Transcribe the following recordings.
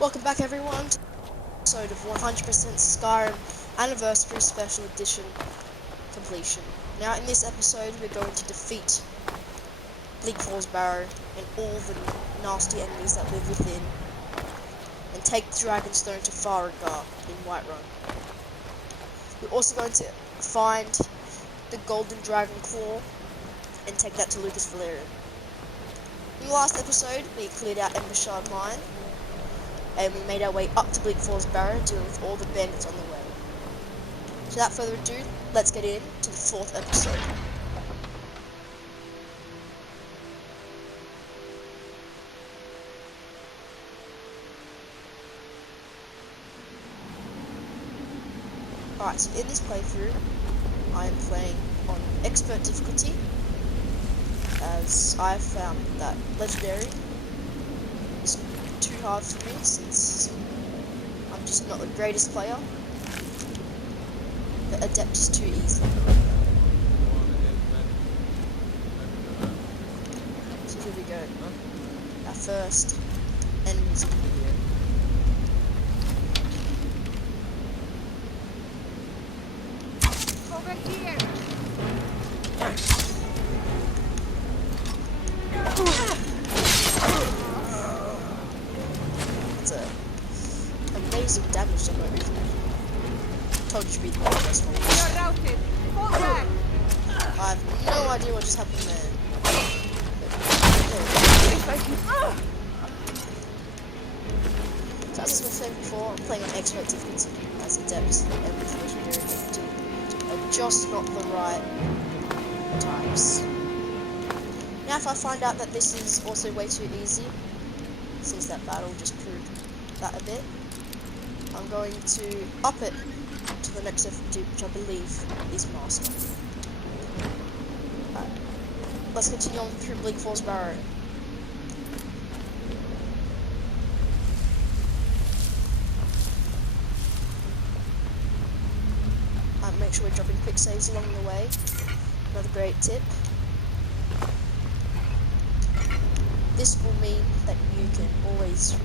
Welcome back everyone to the episode of 100% Skyrim Anniversary Special Edition completion. Now in this episode we're going to defeat Bleak Barrow and all the nasty enemies that live within, and take the Dragonstone to Faragar in Whiterun. We're also going to find the Golden Dragon Claw and take that to Lucas Valerian. In the last episode we cleared out Embershard Mine, and we made our way up to Bleak Barrow, dealing with all the bandits on the way. So without further ado, let's get into the 4th episode. Alright, so in this playthrough, I am playing on expert difficulty, as I've found that legendary is too hard for me since I'm just not the greatest player. But adept is too easy. So here we go. Our first enemies of the video. Over here! That's amazing damage I'm over. Told you to be the best one. You're routed! Fall back! I have no idea what just happened there. So as I was saying before, I'm playing on expert difficulty as adept, and with legendary difficulty are just not the right times. Now if I find out that this is also way too easy, since that battle just proved that a bit, I'm going to up it to the next difficulty, which I believe is Master. Right. Let's continue on through Bleak Barrow. Make sure we're dropping quick saves along the way. Another great tip. This will mean that you can always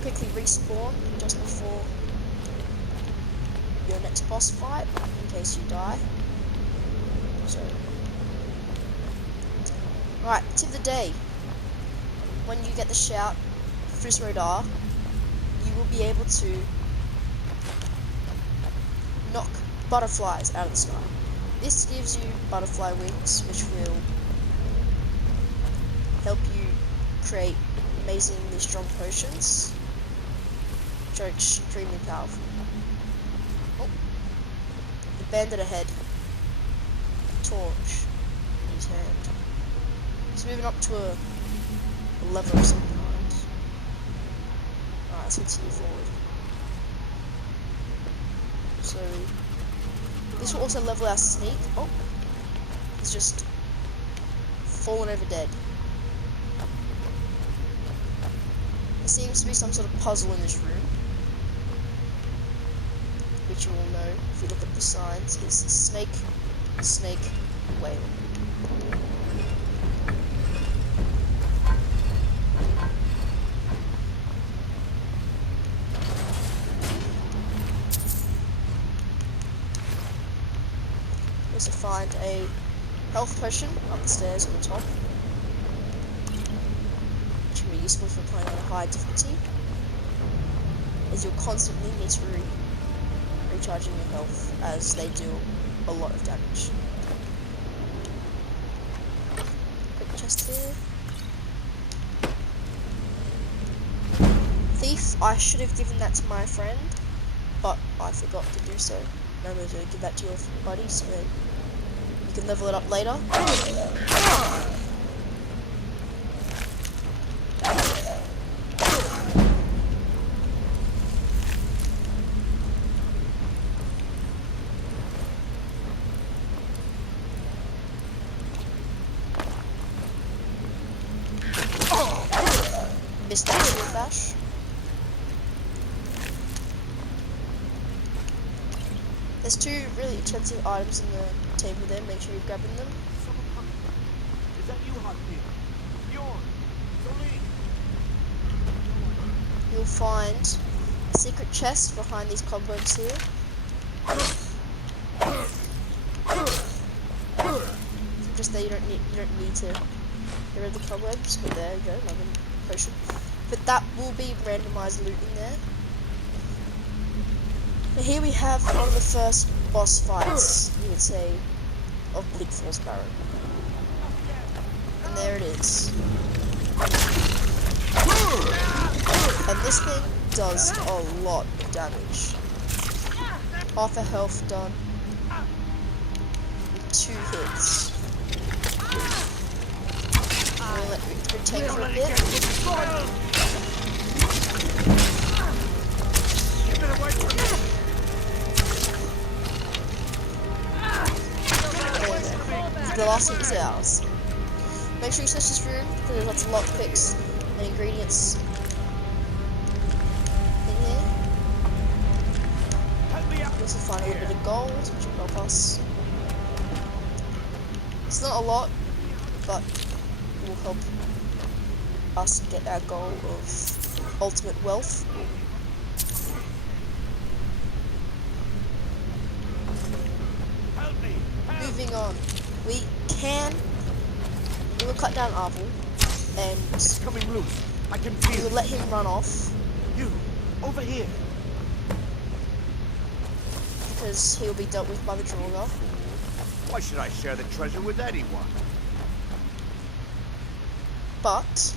quickly respawn just before your next boss fight, in case you die. So, right, tip of the day. When you get the shout, Fus Rodar, you will be able to knock butterflies out of the sky. This gives you butterfly wings, which will help you create amazingly strong potions, which are extremely powerful. Oh, the bandit ahead. Torch in his hand. He's moving up to a level of some kind. Alright, let's continue forward. So this will also level our sneak. Oh, he's just fallen over dead. There seems to be some sort of puzzle in this room, which you will know if you look at the signs. It's snake, snake, whale. To find a health potion up the stairs on the top, which can be useful for playing on a high difficulty, as you'll constantly miss recharging your health, as they do a lot of damage. Quick chest here. Thief, I should have given that to my friend, but I forgot to do so. Remember to give that to your buddy so that you can level it up later. Missed that shield bash. There's 2 really expensive items in the table there, make sure you're grabbing them. Is that you, Hotpie? Bjorn! Celine! you'll find a secret chest behind these cobwebs here. Just there, you don't need to get rid of the cobwebs, but there you go, another potion. But that will be randomized loot in there. And here we have one of the first boss fights, you would say, of Bleak Falls Barrow. And there it is. And this thing does a lot of damage. Half a health done with 2 hits. I'm gonna let it take for a bit. The last thing is ours. Make sure you search this room because there's lots of lockpicks and ingredients in here. You also find a little bit of gold, which will help us. It's not a lot, but it will help us get our goal of ultimate wealth. Moving on, we will cut down Arvel, and Coming loose. I can we feel will let him run off you over here. because he will be dealt with by the Draugr. Why should I share the treasure with anyone? But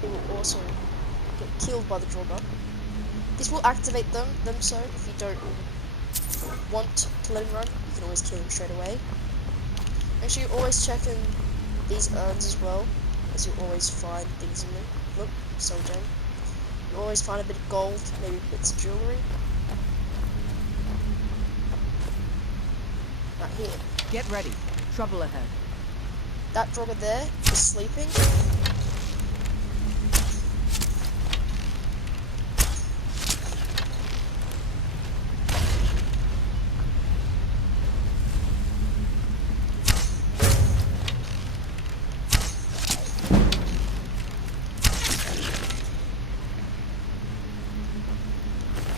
he will also get killed by the Draugr. This will activate them, so if you don't want to let him run, you can always kill him straight away. Make sure you always check in these urns as well, as you always find things in them. Look, soul gem. You always find a bit of gold, maybe bits of jewellery. Right here. Get ready. Trouble ahead. That Draugr there is sleeping.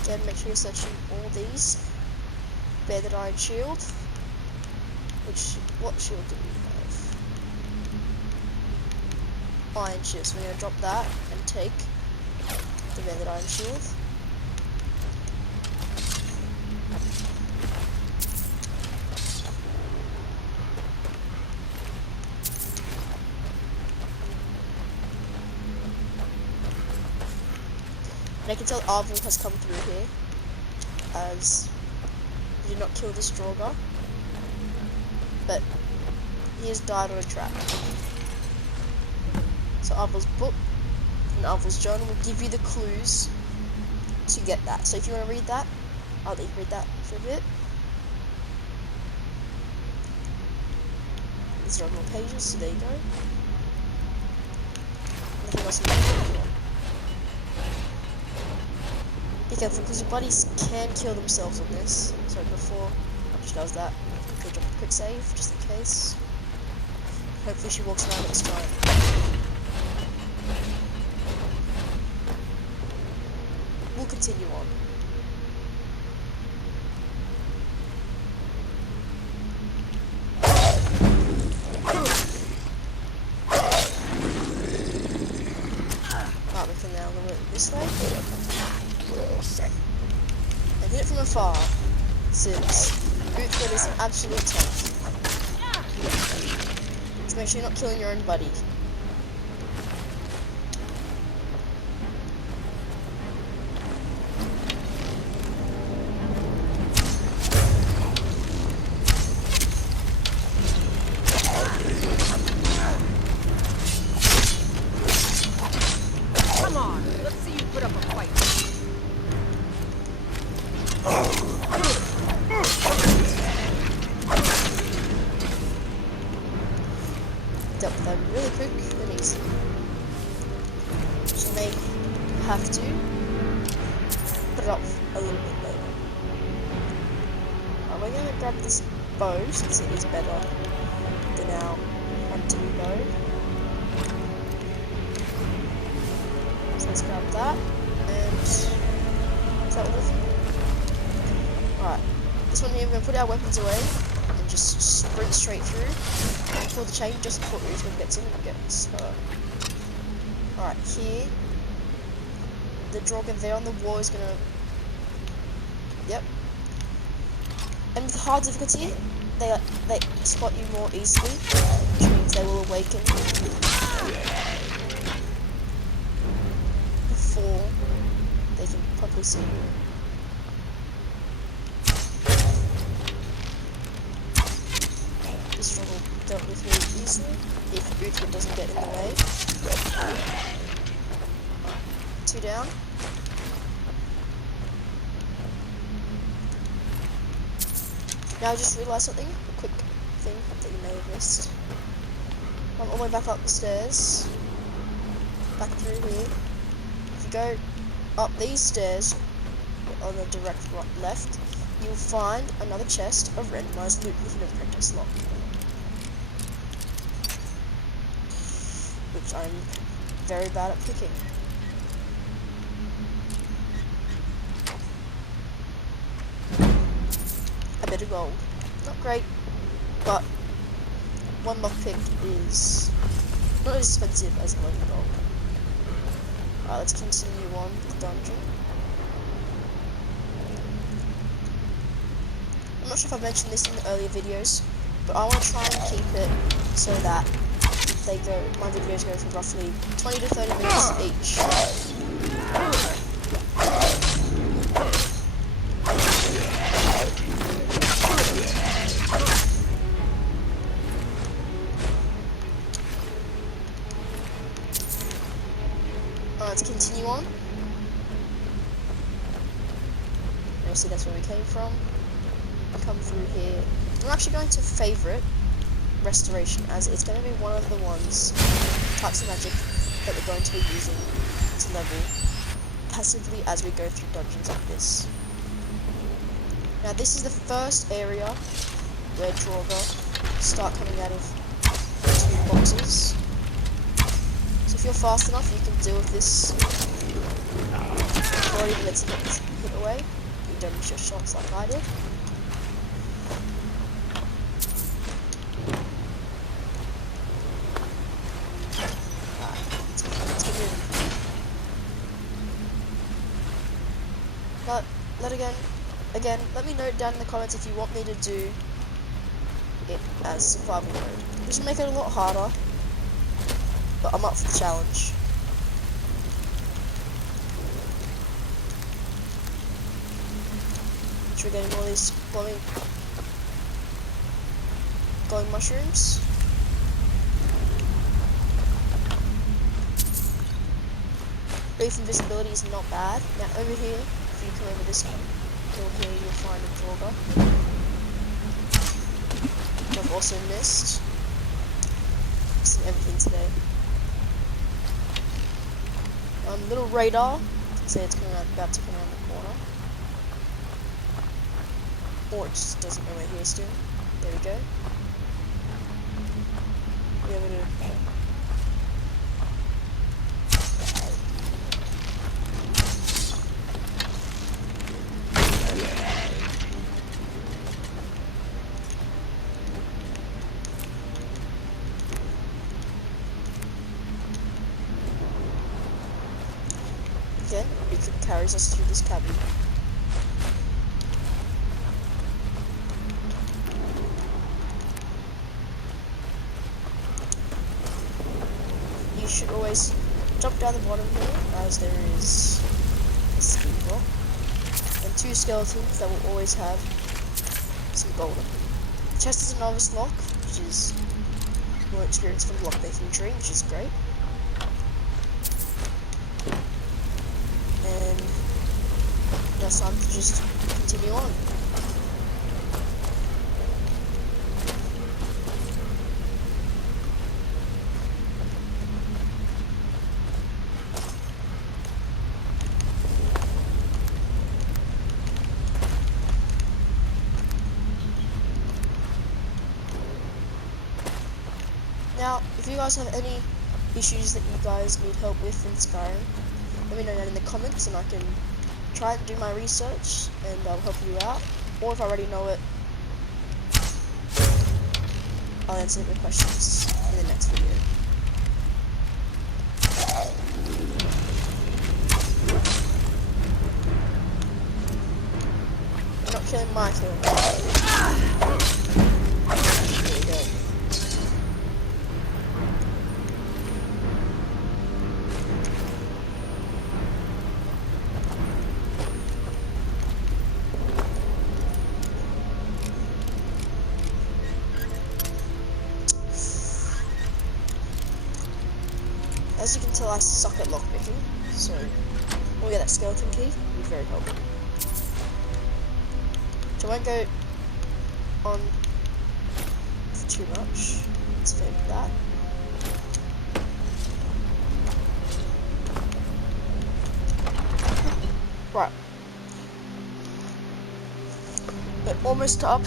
Again, make sure you're searching all these. Bandit iron shield. What shield do we have? Iron shield, so we're going to drop that and take the Bandit iron shield. And I can tell Arvel has come through here, as he did not kill this Draugr, but he has died on a trap. So Arvel's book and Arvel's journal will give you the clues to get that. So if you want to read that, I'll let you read that for a bit. These are more pages, so there you go. Nothing else in there. Be careful, because your buddies can kill themselves on this. So before she does that, quickly drop a quick save, just in case. Hopefully she walks around next time. We'll continue on. Right, we can now go this way. And hit it from afar, since Rootfoot is an absolute tank. So make sure you're not killing your own buddy. Come on, let's see you put up a fight. Dealt with that really quick and easy. So may have to put it up a little bit later. We're going to grab this bow since it is better than our hunting bow. So let's grab that. And is that all of them? Alright. This one here, we're gonna put our weapons away and just sprint straight through. Pull the chain just before Uzman gets in and gets hurt. Alright, here. The Draugr there on the wall is gonna. Yep. And with hard difficulty, they spot you more easily, which means they will awaken before they can properly see you. This Draugr dealt with really easily if Uzman doesn't get in the way. 2 down. Now I just realised something, a quick thing that you may have missed. I'm all the way back up the stairs, back through here. If you go up these stairs on the direct left, you'll find another chest of randomised loot with an apprentice lock, which I'm very bad at picking. A bit of gold. Not great, but one lockpick is not as expensive as a load of gold. Alright, let's continue on with the dungeon. I'm not sure if I've mentioned this in the earlier videos, but I want to try and keep it so that my videos go for roughly 20 to 30 minutes each. Let's continue on. You'll see that's where we came from. Come through here. I'm actually going to favourite Restoration, as it's going to be one of the types of magic that we're going to be using to level passively as we go through dungeons like this. Now this is the first area where Draugr start coming out of two boxes. So if you're fast enough, you can deal with this before it even lets you hit away. You don't miss your shots like I did. Let's get moving. But again, let me know down in the comments if you want me to do it as survival mode. This will make it a lot harder, but I'm up for the challenge. So we're getting all these glowing mushrooms. Brief invisibility is not bad. Now over here, if you come over this hill here, you'll find a Draugr. I've also missed everything today. Little radar, say it's about to come around the corner. Or it just doesn't know we're here still. There we go. Be able to. Again, it carries us through this cavity. You should always jump down the bottom here, as there is a ski block and two skeletons that will always have some gold in them. The chest is a novice lock, which is more experience from the lockmaking tree, which is great. And now it's time to just continue on. Now, if you guys have any issues that you guys need help with in Skyrim, let me know down in the comments, and I can try and do my research, and I'll help you out. Or if I already know it, I'll answer your questions in the next video. I'm not killing my kill. There you go. As you can tell, I suck at lockpicking, so we'll get that skeleton key. It'll be very helpful. So I won't go on for too much. Let's fake that. Right. We're almost up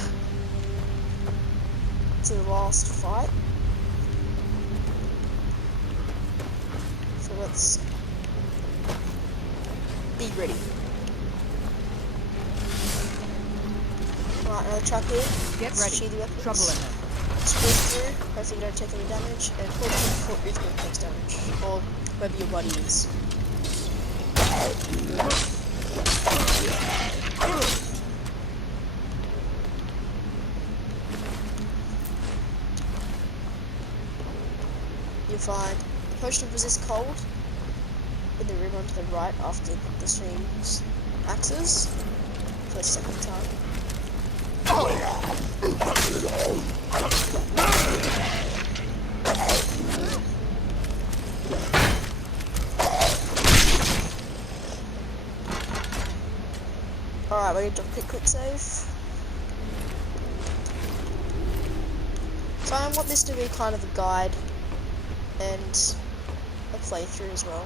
to the last fight. So let's be ready. Right, another trap here. Get ready. Sheathy weapons. Trouble ahead. Sprint through. Hopefully you don't take any damage. And pull Ruth takes damage. Or whoever your buddy is. You'll find the potion of resist cold in the room on to the right after the stream's axes for the second time. Alright, we're gonna do a quick save. So I want this to be kind of a guide and a playthrough as well.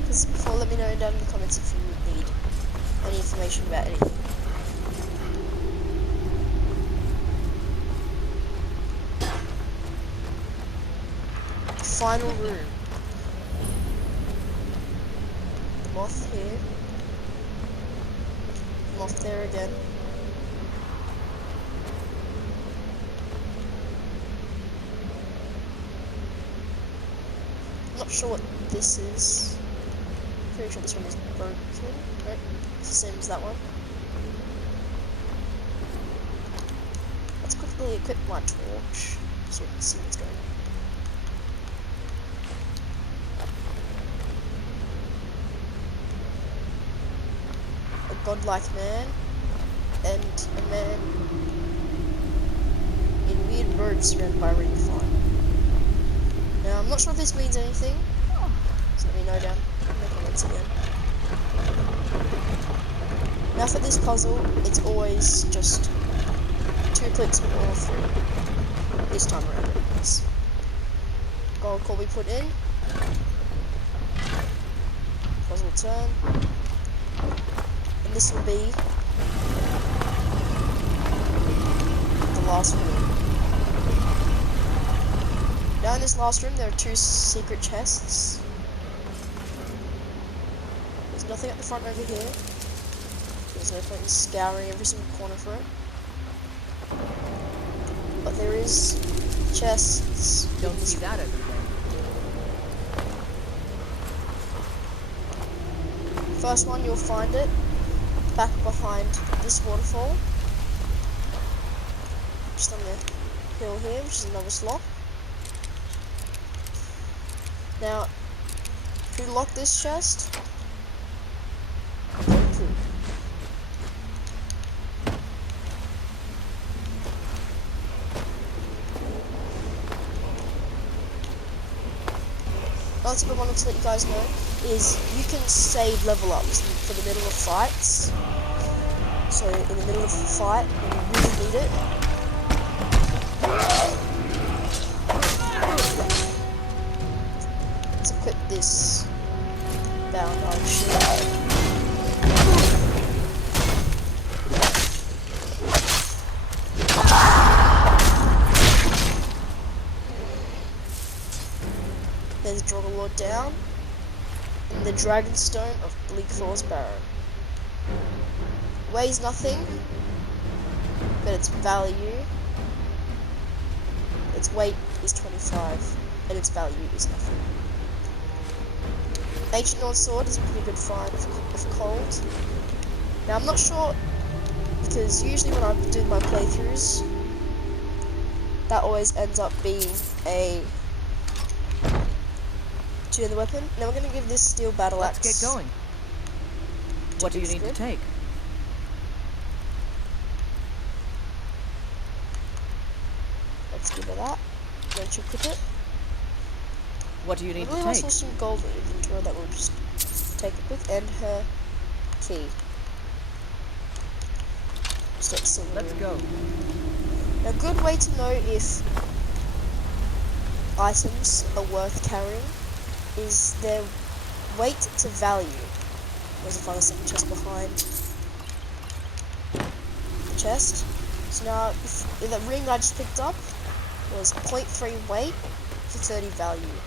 Because before, let me know down in the comments if you need any information about anything. Final room. The moth here. Moth there again. Not sure what this is. Pretty sure this one is broken. Right? It's the same as that one. Let's quickly equip my torch so we can see what's going on. A godlike man and a man in weird robes surrounded by a ring of fire. Now, I'm not sure if this means anything, so let me know down in the comments again. Now for this puzzle, it's always just 2 clicks or 3. This time around it is. Gold core we put in. Puzzle turn. And this will be the last room. Now in this last room there are 2 secret chests. There's nothing at the front over here. There's no point in scouring every single corner for it. But there is chests. Don't see that everywhere. First one, you'll find it back behind this waterfall. Just on the hill here, which is another slot. Now, to lock this chest, another tip I wanted to let you guys know is you can save level ups for the middle of fights. So in the middle of a fight, when you really need it, let's equip this bound iron shield. lays Drogalord down in the Dragonstone of Bleak Barrow. Weighs nothing, but its value, its weight is 25, and its value is nothing. Ancient Norn Sword is a pretty good find of cold. Now I'm not sure, because usually when I do my playthroughs, that always ends up being a 2 in the weapon. Now we're going to give this steel battle axe. Let's get going. What do you need to take? Let's give her that. Then she'll equip it. What do you need I really to take? also some gold in inventory that we'll just take it with, and her key. Just like silver. Let's go. A good way to know if items are worth carrying is their weight to value. There's a final second chest behind the chest. So now, if that ring I just picked up was 0.3 weight for 30 value,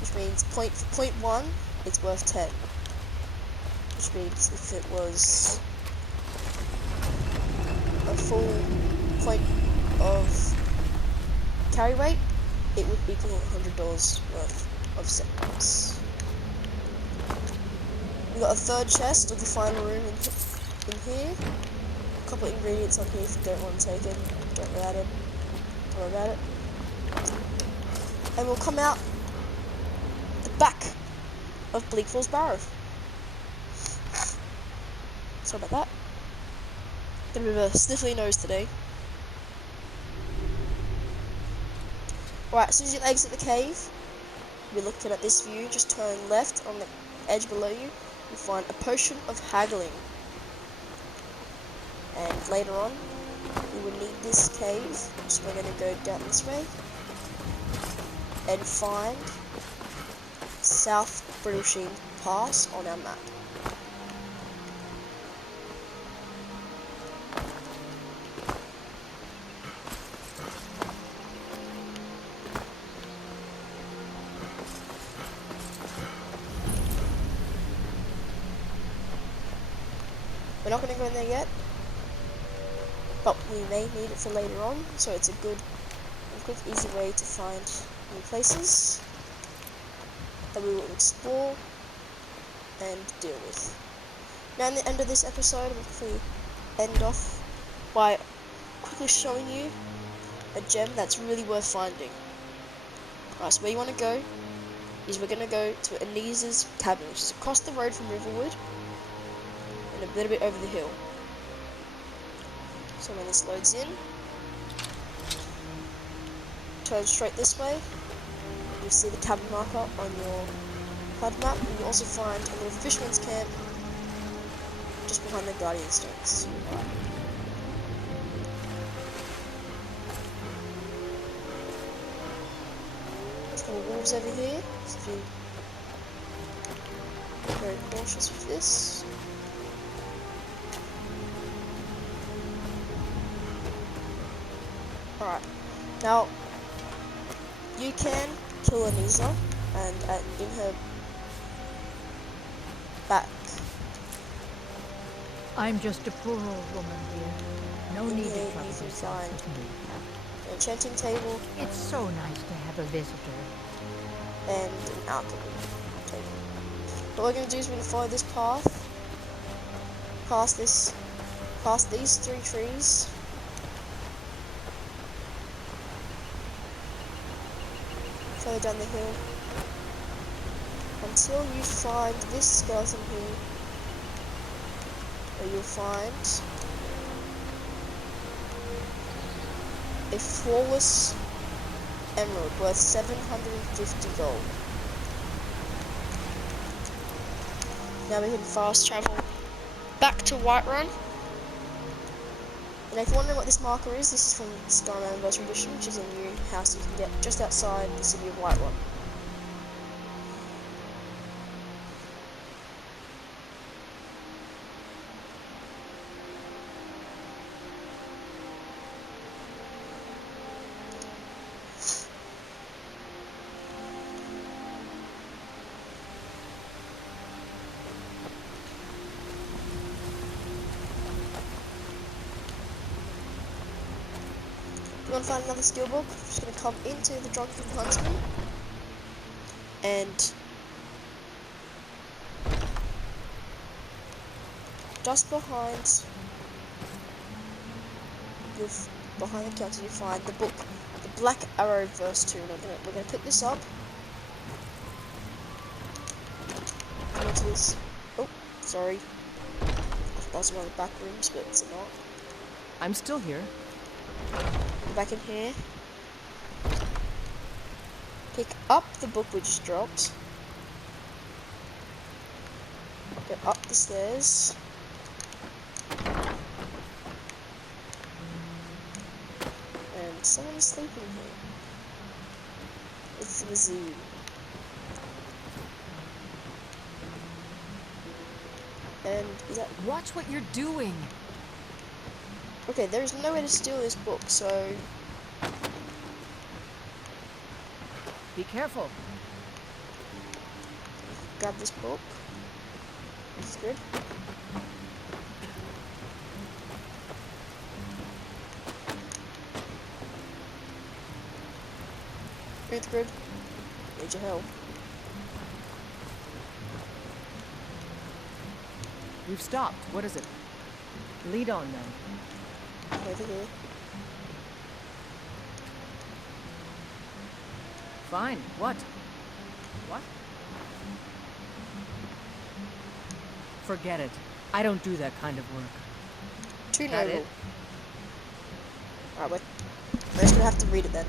which means 0.1 it's worth 10. Which means if it was a full point of carry weight, it would equal $100 worth of settlements. We got a third chest of the final room in here. A couple of ingredients on here if you don't want to take it. Don't worry about it. Don't worry about it. And we'll come out the back of Bleak Barrow. Sorry about that. Got a bit of a sniffly nose today. Right, as soon as you exit the cave, you're looking at this view, just turn left on the edge below you, you'll find a potion of haggling. And later on, you will need this cave, so we're going to go down this way, and find South Brittlesheen Pass on our map. We're not going to go in there yet, but we may need it for later on, so it's a good and quick, easy way to find new places that we will explore and deal with. Now, in the end of this episode, we'll quickly end off by quickly showing you a gem that's really worth finding. Right, so where you want to go is we're going to go to Aneza's cabin, which is across the road from Riverwood, and a little bit over the hill. So when this loads in, turn straight this way, you'll see the cabin marker on your HUD map, and you'll also find a little fisherman's camp just behind the Guardian Stones. Right. There's a couple of wolves over here, so be very cautious with this. Alright, now you can kill Aneza, and in her back. I'm just a poor old woman, dear. No In need here to trouble you can yourself find with me. an enchanting table It's so nice to have a visitor. and an alchemy table. What we're going to do is we're going to follow this path, past these 3 trees, further down the hill, until you find this skeleton here, where you'll find a flawless emerald worth 750 gold. Now we can fast travel back to Whiterun. And if you're wondering what this marker is, this is from Skyrim-Addict edition, which is a new house you can get just outside the city of Whiterun. You want to find another skill book? I'm just going to come into the Drunken Huntsman. And just behind the counter you find the book, the Black Arrow verse 2. And we're gonna pick this up. Come into this. Oh, sorry. I thought that was one of the back rooms, but it's not. I'm still here. Go back in here. Pick up the book we just dropped. Go up the stairs. And someone is sleeping here. It's the zoo. And is that... Watch what you're doing. Okay, there's no way to steal this book, so... Be careful. grab this book. That's good. It's good. Need your help. We've stopped. What is it? Lead on then. Over here. Fine. What? What? Forget it. I don't do that kind of work. Too Got noble. it? Alright, we're just gonna have to read it then.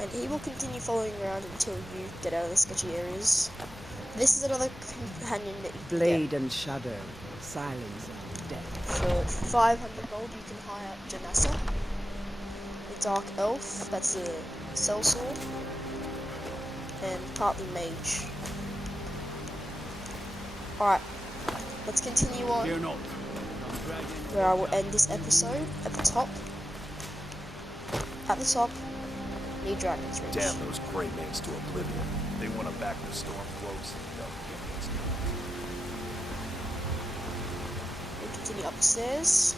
And he will continue following around until you get out of the sketchy areas. This is another companion that you can Blade and shadow, silence and death. get. For 500 gold you can hire Janessa, the Dark Elf, that's a sellsword, and partly mage. Alright, let's continue on Fear not. where I will end this episode at the top. At the top, near Dragon's Reach. Damn those gray maids to oblivion. They want to back the storm close. We'll continue up the stairs.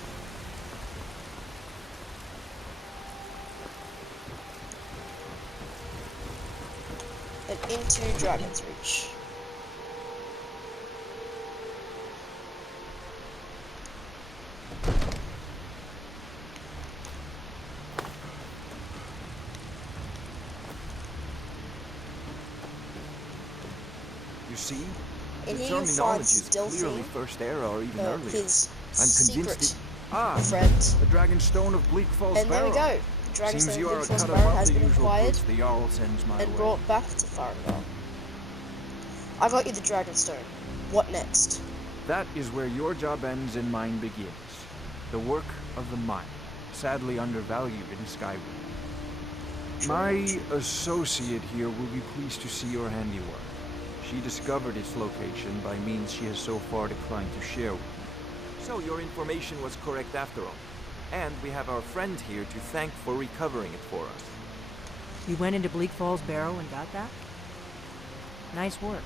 And into Dragon's Reach. You see? And The here you'll terminology find is clearly Delphine, first era or even earlier. his I'm convinced secret it... friend. the Dragon Stone of Bleak Falls And there we Barrow. go. The Seems Dragonstone you of are Bleak a Falls cut Barrow above has the been usual acquired goods the Jarl sends my and way. brought back to Farengar. I got you the Dragonstone. What next? That is where your job ends and mine begins. The work of the mind, sadly undervalued in Skyrim. My associate here will be pleased to see your handiwork. She discovered its location by means she has so far declined to share with me. So your information was correct after all. And we have our friend here to thank for recovering it for us. You went into Bleak Falls Barrow and got that? Nice work.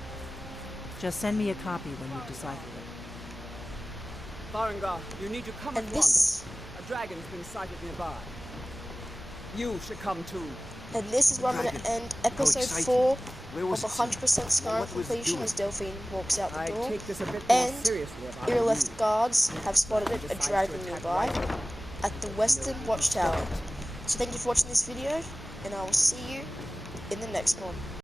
Just send me a copy when you've deciphered it. Farengar, you need to come And at this, once. A dragon's been sighted nearby. You should come too. and this is where I'm going to Dragon. end episode exciting. 4 Where of was it? 100% Skyrim What was it completion doing? as Delphine walks out the I door. take this a bit more And seriously about Irreleft you. guards have spotted a Decides to dragon attack nearby right at the Western Watchtower. So thank you for watching this video, and I will see you in the next one.